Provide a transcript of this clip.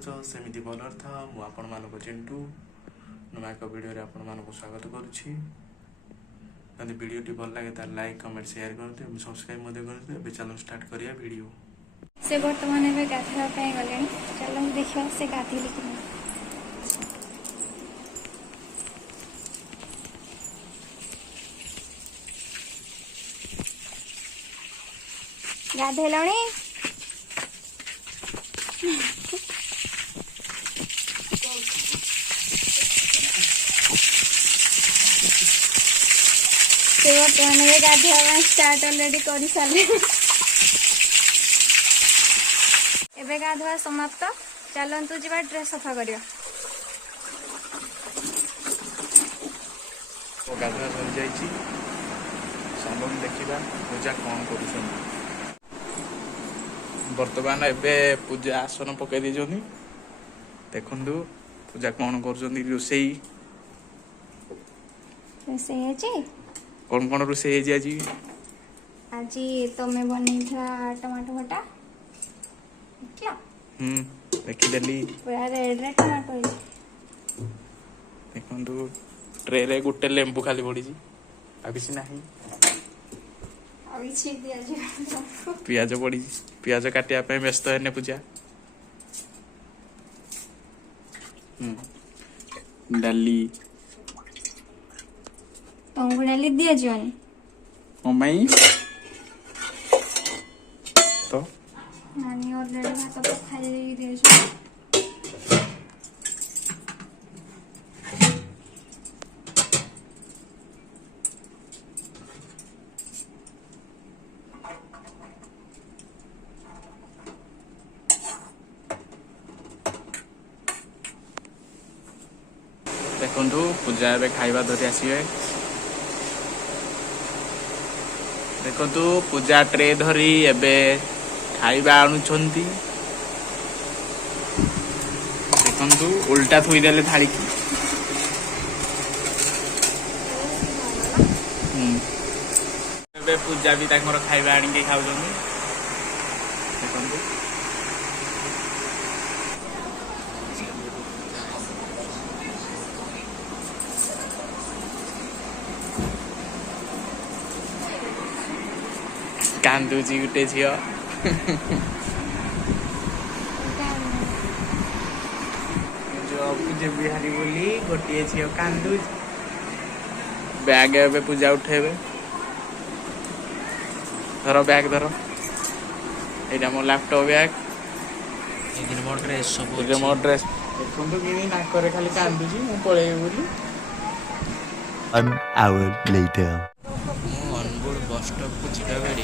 ଅଛ ସେମିତି ଭଲରେ ଥାଅ। ମୁଁ ଆପଣମାନଙ୍କ ଚିଣ୍ଟୁ ନୂଆ ଏକ ଭିଡ଼ିଓରେ ଆପଣମାନଙ୍କୁ ସ୍ୱାଗତ କରୁଛି। ଯଦି ଭିଡ଼ିଓଟି ଭଲ ଲାଗେ ତାହେଲେ ଲାଇକ୍ କମେଣ୍ଟ ସେୟାର କରନ୍ତୁ ଏବଂ ସବସ୍କ୍ରାଇବ୍ ମଧ୍ୟ କରନ୍ତୁ। ଏବେ ଚାଲନ୍ତୁ ଷ୍ଟାର୍ଟ କରିବା ଭିଡ଼ିଓ। से बर्तमान एवं गाधोवा गले चल देखा से गाधेली कि गाधेल से बर्तमान गाधोवा स्टार्ट अलरेडी कर सारे एबे गाधुआ समाप्त। चलतु जा ड्रेस सफा कर गाधुआ सरी जाइए। चलून देखा पूजा कौन कर बर्तमान एबे पूजा आसन पकई दे देखु पूजा कौन कर रोसई कौन कौन रोसई आज आज तुम्हें बनईला टमाटो खटा देखीदेली पूरा रेड रे टमाटो देखु ट्रे रे गोटे लेंबू खाली पड़ी किसी ना पियाज पड़ी पियाज काटिया व्यस्त है पूजा डाली तुमको डाली दिया जीवन मम्मी तो नानी ऑलरेडी भात खाई दिया देखु पूजा ए खाइबा धरी आसवे। देखु पूजा ट्रे धरी एबे खाइबा आणुछंती। देखु उल्टा थोईदेले थाली की एबे पूजा भी ताकर खाइबा आनिके खाउछंती। देखु कांदुची गुटे झील जो बिहारी बोली गोटे झील कांदू बैग ए पूजा उठेबे धर बैग धर यहाँ मो लैपटॉप बैग मो ड्रेस देखु कि नाक खाली कांदुची मु पलैबी बोली। An hour later. अनुगुड़ bus stop को जीवा बेले